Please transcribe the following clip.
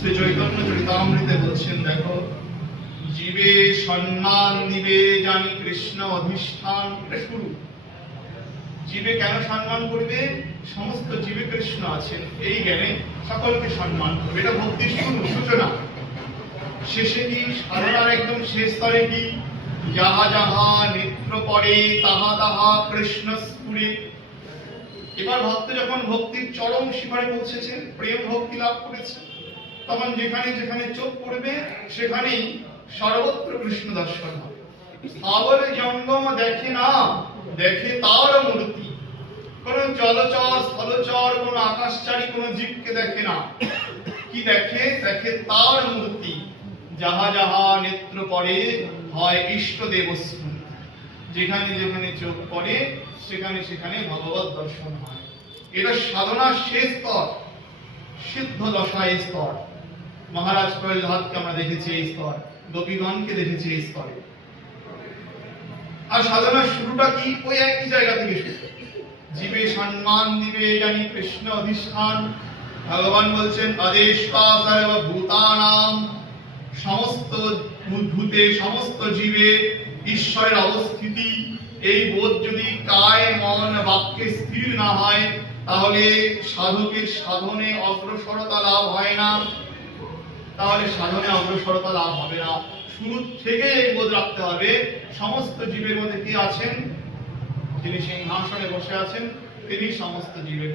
শ্রী চৈতন্য চরিতামৃতে বলছেন, দেখো, জীবে সম্মান দিবে জানি কৃষ্ণ অধিষ্ঠান। এটা শুরু। জীবে কেন সম্মান করবে? সমস্ত জীবে কৃষ্ণ আছেন, এই জ্ঞানে সকলকে সম্মান করবে। এটা ভক্তির শুরু, সূচনা। শেষে কি? সাধনার একদম শেষ স্তরে কি? যাহা যাহা নেত্র পড়ে তাহা তাহা কৃষ্ণ স্ফুরে। এবার ভক্ত যখন ভক্তির চরম শিখরে পৌঁছেছেন, প্রেম ভক্তি লাভ করেছেন, তখন যেখানে যেখানে চোখ পড়বে সেখানেই সর্বত্র কৃষ্ণ দর্শন হবে। স্থাবর জঙ্গম দেখে না, দেখে তার মূর্তি। কোন জলচর স্থলচর কোন আকাশচারী কোন জীবকে দেখে না, কি দেখে? দেখে তার মূর্তি। যাহা যাহা নেত্র পড়ে হয় ইষ্ট দেবস্মৃতি। যেখানে যেখানে চোখ পড়ে সেখানে সেখানে ভগবত দর্শন হয়। এটা সাধনার শেষ স্তর, সিদ্ধ দশায় স্তর। মহারাজ প্রহ্লাদকে আমরা দেখেছি এই স্তর, গোপীগণকে দেখেছি এই স্তরে। আর সাধনার শুরুটা কি? ওই একই জায়গা থেকে শুরু। জীবে সম্মান দিবে জানি কৃষ্ণ অধিষ্ঠান। ভগবান বলছেন, আদেশকা সর্বভূতানাম। সমস্ত ভূতে সমস্ত জীবে ঈশ্বরের অবস্থিতি, এই বোধ যদি কায় মন বাক্যে স্থির না হয়, তাহলে সাধকের সাধনে অগ্রসরতা লাভ হয় না। তাহলে সাধনে অগ্রসরতা লাভ হবে না। শুরু থেকে এই বোধ রাখতে হবে, সমস্ত জীবের মধ্যে কি আছেন? যিনি সিংহাসনে বসে আছেন, তিনি সমস্ত জীবের